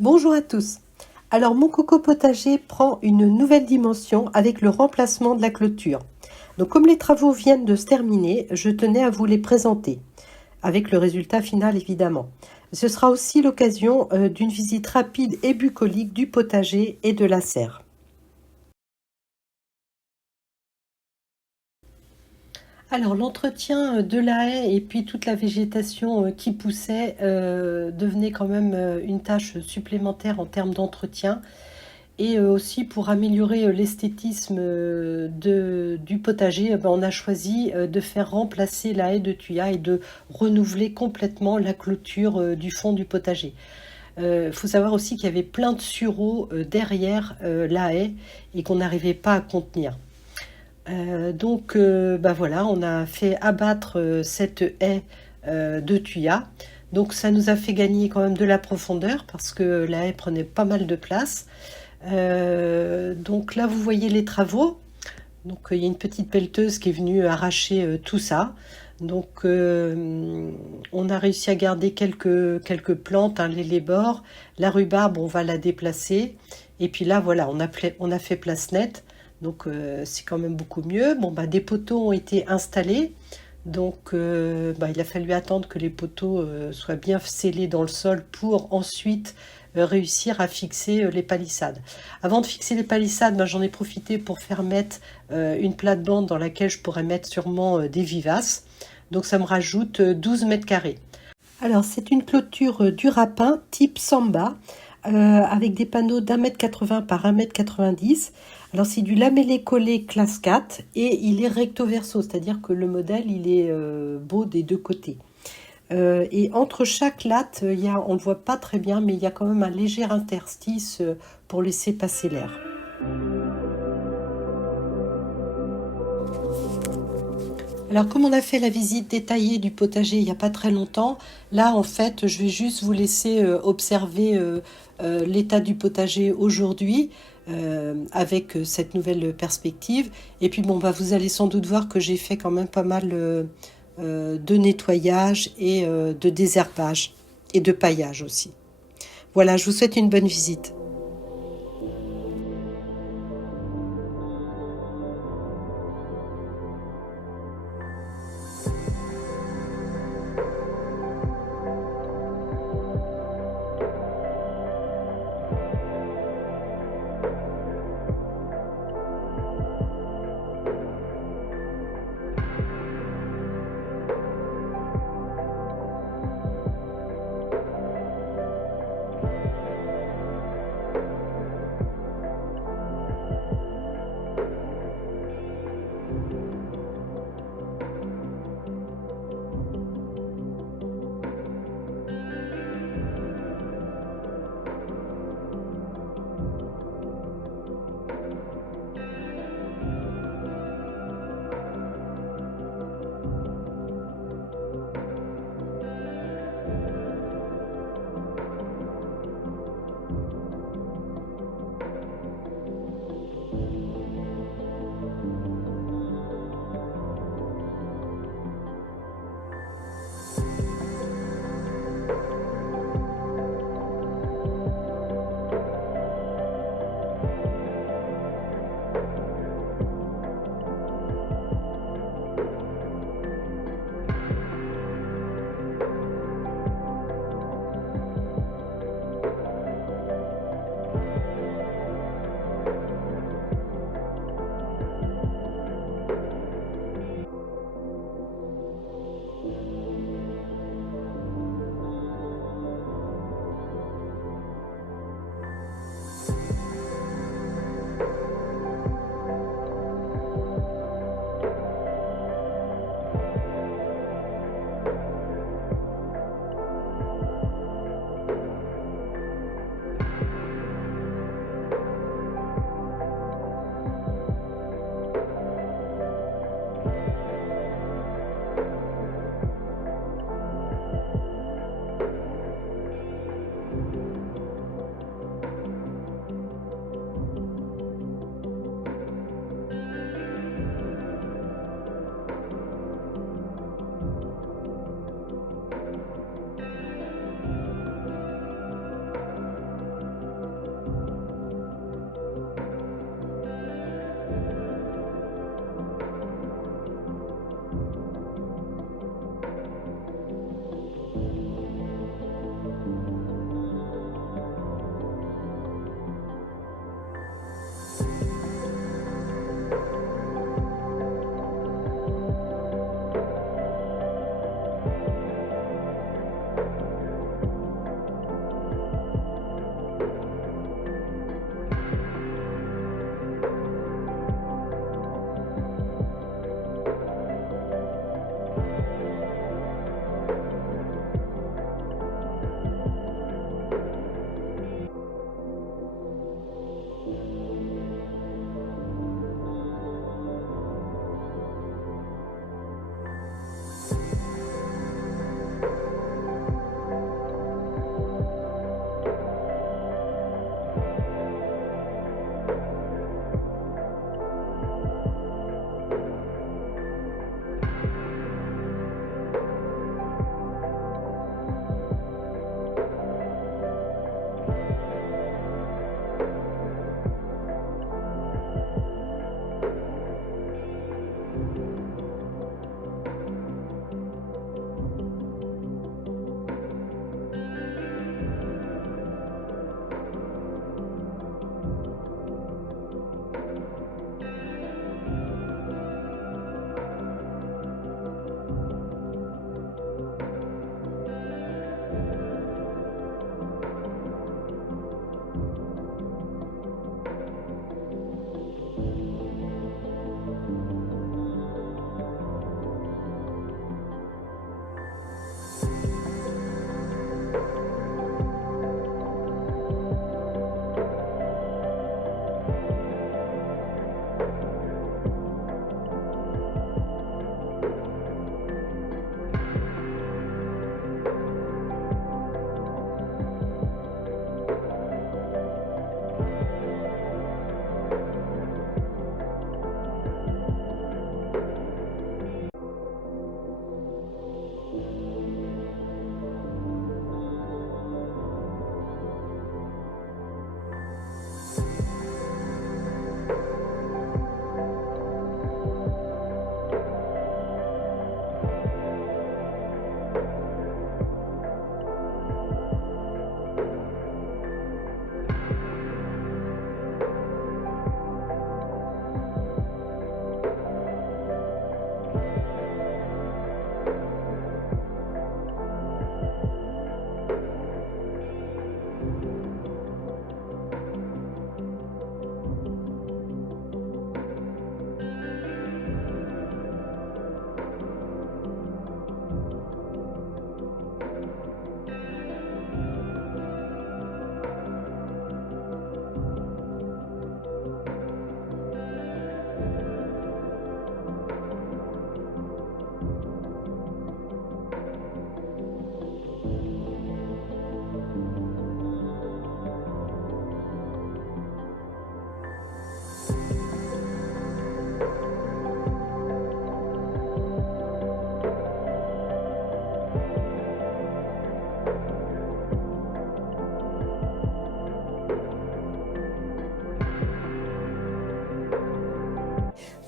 Bonjour à tous. Alors mon coco potager prend une nouvelle dimension avec le remplacement de la clôture. Donc comme les travaux viennent de se terminer, je tenais à vous les présenter, avec le résultat final évidemment. Ce sera aussi l'occasion d'une visite rapide et bucolique du potager et de la serre. Alors l'entretien de la haie et puis toute la végétation qui poussait devenait quand même une tâche supplémentaire en termes d'entretien. Et aussi pour améliorer l'esthétisme du potager, ben, on a choisi de faire remplacer la haie de tuya et de renouveler complètement la clôture du fond du potager. Il faut savoir aussi qu'il y avait plein de sureaux derrière la haie et qu'on n'arrivait pas à contenir. Ben voilà, on a fait abattre cette haie de tuya. Donc ça nous a fait gagner quand même de la profondeur parce que la haie prenait pas mal de place. Donc là, vous voyez les travaux. Donc il y a une petite pelleteuse qui est venue arracher tout ça. Donc on a réussi à garder quelques plantes, hein, les bords. La rhubarbe, on va la déplacer. Et puis là, voilà, on a fait place nette. Donc c'est quand même beaucoup mieux. Bon, bah, des poteaux ont été installés. Donc bah, il a fallu attendre que les poteaux soient bien scellés dans le sol pour ensuite réussir à fixer les palissades. Avant de fixer les palissades, ben, j'en ai profité pour faire mettre une plate-bande dans laquelle je pourrais mettre sûrement des vivaces. Donc ça me rajoute 12 mètres carrés. Alors c'est une clôture du rapin type Samba avec des panneaux d'1,80 m par 1,90 m. Alors c'est du lamellé collé classe 4 et il est recto verso, c'est-à-dire que le modèle il est beau des deux côtés. Et entre chaque latte, on ne le voit pas très bien, mais il y a quand même un léger interstice pour laisser passer l'air. Alors comme on a fait la visite détaillée du potager il n'y a pas très longtemps, là en fait je vais juste vous laisser observer l'état du potager aujourd'hui avec cette nouvelle perspective. Et puis bon, bah, vous allez sans doute voir que j'ai fait quand même pas mal de nettoyage et de désherbage et de paillage aussi. Voilà, je vous souhaite une bonne visite.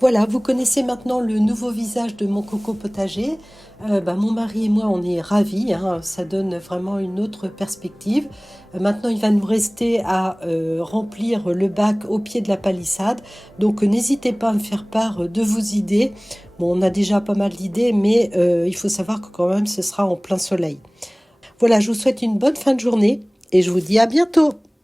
Voilà, vous connaissez maintenant le nouveau visage de mon coco potager. Mon mari et moi, on est ravis, hein, ça donne vraiment une autre perspective. Maintenant, il va nous rester à remplir le bac au pied de la palissade. Donc, n'hésitez pas à me faire part de vos idées. Bon, on a déjà pas mal d'idées, mais il faut savoir que quand même, ce sera en plein soleil. Voilà, je vous souhaite une bonne fin de journée et je vous dis à bientôt.